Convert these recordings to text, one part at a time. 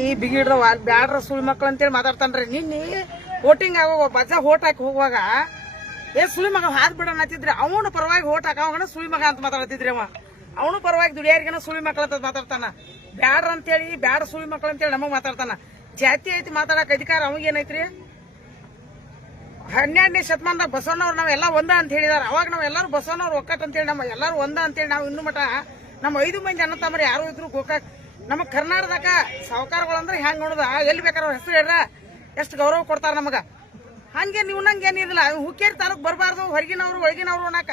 ಈ ಬಿಗಿಡ್ರ ಬ್ಯಾಡ್ರ ಸುಳಿ ಮಕ್ಳು ಅಂತೇಳಿ ಮಾತಾಡ್ತಾನ್ರಿ. ನಿನ್ನೆ ವೋಟಿಂಗ್ ಆಗೋ ಬಜ್ಜ ಓಟ್ ಹಾಕಿ ಹೋಗುವಾಗ ಸುಳಿ ಮಗ ಹಾದ್ ಬಿಡೋಣ ಅಂತಿದ್ರಿ. ಅವನು ಪರವಾಗಿ ಓಟ್ ಹಾಕೋಣ ಸುಳಿ ಮಗ ಅಂತ ಮಾತಾಡ್ತಿದ್ರಿ. ಅವನು ಪರವಾಗಿ ದುಡಿಯಾರಿಗನ ಸುಳಿ ಮಕ್ಳು ಅಂತ ಮಾತಾಡ್ತಾನ. ಬ್ಯಾಡ್ರ ಅಂತೇಳಿ ಬ್ಯಾಡ ಸುಳಿ ಮಕ್ಳು ಅಂತೇಳಿ ನಮಗ್ ಮಾತಾಡ್ತಾನ. ಜಾತಿ ಐತಿ ಮಾತಾಡಕ್ ಅಧಿಕಾರ ಅವಾಗ ಏನೈತ್ರಿ? 12ನೇ ಶತಮಾನದಾಗ ಬಸವಣ್ಣವ್ರು ನಾವೆಲ್ಲ ಒಂದ ಅಂತ ಹೇಳಿದಾರ. ಅವಾಗ ನಾವ್ ಎಲ್ಲಾರು ಬಸವಣ್ಣವ್ರು ಒಕ್ಕಟ್ ಅಂತೇಳಿ ನಮ್ಮ ಎಲ್ಲಾರು ಒಂದ ಅಂತೇಳಿ ನಾವು ಇನ್ನು ಮಠ ನಮ್ಮ 5 ಮಂದಿ ಅಣ್ಣ ತಮ್ಮರು ಯಾರು ಇದ್ರು ಗೋಕಾಕ್ ನಮ್ಮ ಕರ್ನಾಟಕದಾಗ ಸಾವುಕಾರಗಳು ಅಂದ್ರೆ ಹೆಂಗ್ ನೋಡುದ ಎಲ್ಲಿ ಬೇಕಾರ ಅವ್ರ ಹೆಸರು ಹೇಳ್ರ ಎಷ್ಟು ಗೌರವ ಕೊಡ್ತಾರ ನಮಗ. ಹಂಗೆ ನೀವು ನಂಗೆ ಏನಿರಲಿಲ್ಲ. ಹುಕ್ಕೇರಿ ತಾಲೂಕ್ ಬರಬಾರ್ದು ಹೊರಗಿನವ್ರು ಒಳಗಿನವ್ರು ಅನ್ನಕ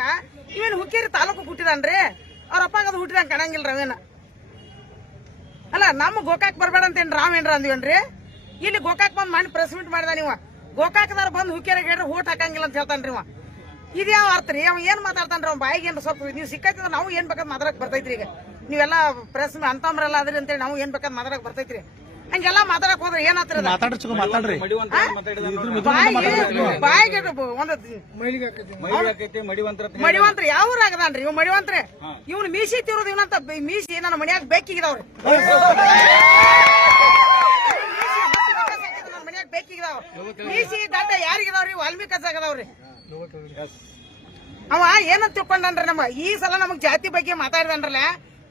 ಇವೇನು ಹುಕ್ಕೇರಿ ತಾಲೂಕು ಹುಟ್ಟಿದಾನ್ರಿ. ಅವ್ರ ಅಪ್ಪಾಗ ಅದು ಹುಟ್ಟಿದಂಗ ಕಾಣಂಗಿಲ್ರಿ ಅವೇನ. ಅಲ್ಲ ನಮ್ಮ ಗೋಕಾಕ್ ಬರ್ಬೇಡ ಅಂತೇನ್ರಿ ರಾವೇನ್ರ ಅಂದಿವೇನ್ರಿ? ಇಲ್ಲಿ ಗೋಕಾಕ್ ಬಂದ್ ಮಾಡಿ ಪ್ರೆಸ್ ಮೀಟ್ ಮಾಡಿದ. ನೀವು ಗೋಕಾಕದಾರ ಬಂದು ಹುಕ್ಕೇರಿಗೆ ಹೇಳ್ರಿ ಓಟ್ ಹಾಕಂಗಿಲ್ಲ ಅಂತ ಹೇಳ್ತಾನ್ರಿ. ಇದು ಯಾವ ಅರ್ಥ ರೀ? ಅವ್ ಏನ್ ಮಾತಾಡ್ತಾನ್ರಿ? ಅವ್ನ ಬಾಯಿಗೆ ಏನ್ ಸ್ವಲ್ಪ ನೀವು ಸಿಕ್ಕೈತಿದ್ರೆ ನಾವು ಏನ್ ಬೇಕಾದ್ ಮಾತಾಡಕ್ ಬರ್ತೈತ್ರಿ. ಈಗ ನೀವೆಲ್ಲ ಪ್ರೆಸ್ ಅಂತಂಬ್ರಲ್ಲ ಅದ್ರಿ ಅಂತೇಳಿ ನಾವು ಏನ್ ಬೇಕಾದ್ ಮಾತಾಡಕ್ ಬರ್ತೈತ್ರಿ. ಹಂಗೆಲ್ಲ ಮಾತಾಡಕ್ ಹೋದ್ರೆ ಏನಾಗ್ತದ? ಬಾಯಿಗೆ ಮಡಿವಂತ್ರಿ ಯಾವ ಆಗದಾನ್ರಿ ಇವ್ ಮಡಿವಂತ್ರಿ. ಇವ್ನು ಮೀಸಿ ತಿರೋದು ಇವನಂತ ಮೀಸಿ ನನ್ನ ಮನ್ಯಾಗ ಬೇಕಿಗಿದಾವ್ರಿ. ಮನ್ಯಾಗ ಬೇಕಿಗಿದಾವ ಮೀಸಿ ದಂಡ ಯಾರಿಗಿದಾವ್ರಿ? ವಾಲ್ಮೀಕಿ ಆಗದಾವ್ರಿ. ಅವ ಏನಂತ ತಿಳ್ಕೊಂಡ್ರಿ? ನಮ್ಮ ಈ ಸಲ ನಮಗ್ ಜಾತಿ ಬಗ್ಗೆ ಮಾತಾಡಿದನ್ರಲ್ಲ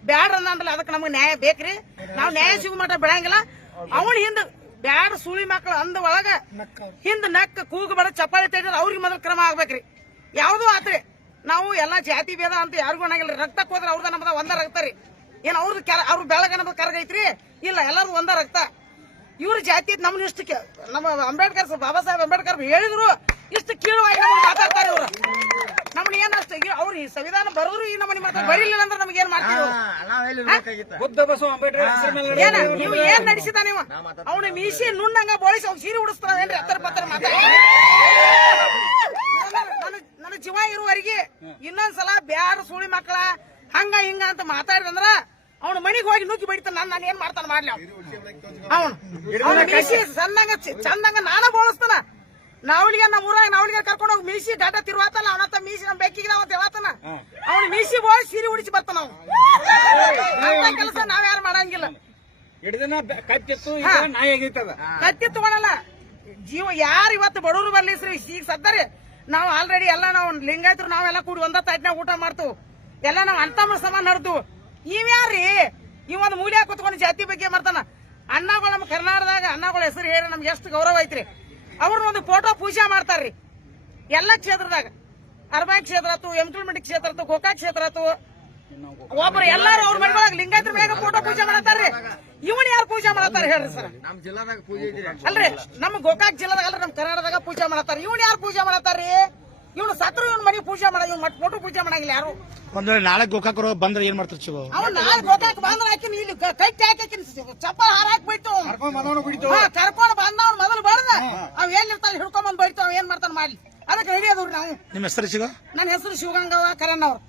ಬ್ಯಾಡ್ರ ಅಂದ್ರಲ್ಲ ಅದಕ್ಕೆ ನಮಗ್ ನ್ಯಾಯ ಬೇಕ್ರಿ. ನಾವ್ ನ್ಯಾಯ ಸಿಗೋ ಮಟ್ಟ ಬೆಳಂಗಿಲ್ಲ. ಅವನ್ ಹಿಂದ ಬ್ಯಾಡ ಸುಳಿ ಮಕ್ಳು ಅಂದ ಒಳಗ ಹಿಂದ ನಕ್ಕ ಕೂಗು ಬಡ ಚಪ್ಪಾಳಿ ತೆಗೆದ್ರೆ ಅವ್ರಿಗೆ ಮೊದಲು ಕ್ರಮ ಆಗ್ಬೇಕ್ರಿ. ಯಾವ್ದು ಆತ್ರಿ. ನಾವು ಎಲ್ಲಾ ಜಾತಿ ಭೇದ ಅಂತ ಯಾರಿಗೂ ಅನ್ನಂಗಿಲ್ಲ. ರಕ್ತಕ್ಕೆ ಹೋದ್ರೆ ಅವ್ರದ ನಮ್ದ ಒಂದ ರಕ್ತ ರೀ. ಏನ್ ಅವ್ರದ್ದು ಅವ್ರ ಬೆಳಗನದ ಕರಗೈತ್ರಿ? ಇಲ್ಲ, ಎಲ್ಲಾರು ಒಂದ ರಕ್ತ. ಇವ್ರ ಜಾತಿ ನಮ್ನ ಇಷ್ಟ ನಮ್ಮ ಅಂಬೇಡ್ಕರ್ ಬಾಬಾ ಸಾಹೇಬ್ ಅಂಬೇಡ್ಕರ್ ಹೇಳಿದ್ರು ಇಷ್ಟು ಕೀಳುವಾಗಿ ನಮ್ಗೆ ಮಾತಾಡ್ತಾರೆ ಇವ್ರು. ನಮ್ನ ಏನಷ್ಟ ಅವ್ರು ಈ ಸಂವಿಧಾನ ಬರೋದ್ರು ಈ ನಮ್ಮನೆ ಮಾತಾಡ ಬರೀಲಿಲ್ಲ ಅಂದ್ರೆ ನಮ್ಗೆ ಏನ್ ಮಾಡ್ತೀವಿ? ನೀವು ಏನ್ ನಡೆಸಿದ ನೀವು? ಅವನ ಮೀಸಿ ನುಣ್ಣಂಗ ಬೋಳಿಸಿ ಅವ್ನು ಸೀರೆ ಉಡಿಸ್ತಾನೇನ್ರಿ? ಹತ್ತರ ಪತ್ತರ ಮಾತಾಡ ನನ್ನ ಜೀವ ಇರುವವರೆಗೆ ಇನ್ನೊಂದ್ಸಲ ಬ್ಯಾಡ ಸುಳಿ ಮಕ್ಕಳ ಹಂಗ ಹಿಂಗ ಅಂತ ಮಾತಾಡಿದಂದ್ರ ಅವನ ಮನಿಗೆ ಹೋಗಿ ನುಗ್ಗಿ ಬಡಿತಾನ. ನಾನು ಏನ್ ಮಾಡ್ತಾನ ಮಾಡ್ಲಿ ಅವನು ಮೀಸಿ ಸಣ್ಣಂಗ ಚಂದಂಗ ನಾನ ಬೋಳಿಸ್ತಾನ. ನಾವಳಿಗೆ ನಮ್ಮ ಊರಾಗ ನಾವಳಿಗೆ ಕರ್ಕೊಂಡು ಹೋಗಿ ಮೀಸಿ ಡಾಟ ತಿರುವಾತಲ್ಲ ಅವನಂತ ಮೀಸಿ ನಮ್ ಬೇಕಿಗೆ ಅಂತ ಹೇಳತಾನ. ಅವ್ನು ಮೀಸಿ ಬೋಳಿ ಸೀರೆ ಉಡಿಸಿ ಬರ್ತಾನ. ಅವ್ನು ಕೆಲಸ ನಾವ್ ಯಾರು ಮಾಡಂಗಿಲ್ಲ. ಕತ್ತಿ ತಗೊಳಲ್ಲ ಜೀವ ಯಾರು ಇವತ್ತು ಬಡವರು ಬರ್ಲಿ ಶ್ರೀ ಈಗ ಸದ್ದರಿ ನಾವು ಆಲ್ರೆಡಿ ಎಲ್ಲ ನಾವು ಲಿಂಗಾಯತರು ನಾವೆಲ್ಲ ಕೂಡಿ ಒಂದ ತಾಟ್ನಾಗ ಊಟ ಮಾಡ್ತೇವೆ. ಎಲ್ಲ ನಾವ್ ಅಂತಮ್ಮ ಸಮಾನ ನಡೆದು ಇವ್ಯಾರ್ರಿ ಇವೊಂದು ಮೂಲ್ಯ ಕುತ್ಕೊಂಡು ಜಾತಿ ಬಗ್ಗೆ ಮಾಡ್ತಾನ. ಅಣ್ಣಗಳು ನಮ್ಮ ಕರ್ನಾಟಕದಾಗ ಅಣ್ಣಗಳ ಹೆಸರು ಹೇಳಿ ನಮ್ಗೆ ಎಷ್ಟು ಗೌರವ ಐತ್ರಿ. ಅವ್ರನ್ನ ಒಂದು ಫೋಟೋ ಪೂಜೆ ಮಾಡ್ತಾರ್ರಿ ಎಲ್ಲಾ ಕ್ಷೇತ್ರದಾಗ. ಅರ್ಬಾಯಿ ಕ್ಷೇತ್ರ ಆತು, ಎಂಕಲ್ಮಂಡಿ ಕ್ಷೇತ್ರ ಆತು, ಗೋಕಾಕ್ ಕ್ಷೇತ್ರ ಆತು. ಒಬ್ರು ಎಲ್ಲಾರು ಅವ್ರ ಮನೆಯೊಳಗ ಲಿಂಗಾಯತರ ಮನೆಯಾಗ ಫೋಟೋ ಪೂಜೆ ಮಾಡತ್ತಾರ್ರಿ. ಇವನ್ ಯಾರು ಪೂಜೆ ಮಾಡತ್ತಾರ ಹೇಳ್ರಿ ಸರ್? ಅಲ್ರಿ ನಮ್ ಗೋಕಾಕ್ ಜಿಲ್ಲಾದಾಗ ಅಲ್ರಿ ನಮ್ ಕರ್ನಾಟಕದಾಗ ಪೂಜೆ ಮಾಡತ್ತಾರ. ಇವನ್ ಯಾರು ಪೂಜೆ ಮಾಡತ್ತಾರ್ರಿ? ಇವನು ಸತ್ರು ಇವನ್ ಮನೆ ಪೂಜೆ ಮಾಡ ಇವ್ ಮಟ್ ಫೋಟೋ ಪೂಜೆ ಮಾಡಂಗಿಲ್ಲ ಯಾರು. ಒಂದ್ ವೇಳೆ ನಾಳೆ ಗೋಕಾಕ್ ಬಂದ್ರೆ ಏನ್ ಮಾಡ್ತಾರೆ? ಚಿಗೋ ಅವ್ನು ನಾಳೆ ಗೋಕಾಕ್ ಬಂದ್ರೆ ಹಾಕಿನ ಇಲ್ಲಿ ಕಟ್ಟಿ ಹಾಕಿನ ಚಪ್ಪಲ್ ಹಾರ ಹಾಕ್ಬಿಟ್ಟು ಕರ್ಕೊಂಡು ಬಂದವ್ನ ಮೊದಲು ಬಡ್ದ ಅವ್ ಏನ್ ಇರ್ತಾನೆ ಹಿಡ್ಕೊಂಡ್ ಬಂದ್ ಬೈತು. ಅವ್ ಏನ್ ಮಾಡ್ತಾನೆ ಮಾಡ್ಲಿ ಅದಕ್ಕೆ ರೆಡಿ ಅದವ್ರಿ ನಾವು. ನಿಮ್ಮ ಹೆಸರು ಚಿಗೋ? ನನ್ನ ಹೆಸರು ಶಿವಗಂಗವ್ವ ಕರಣ್ಣವ್ರು.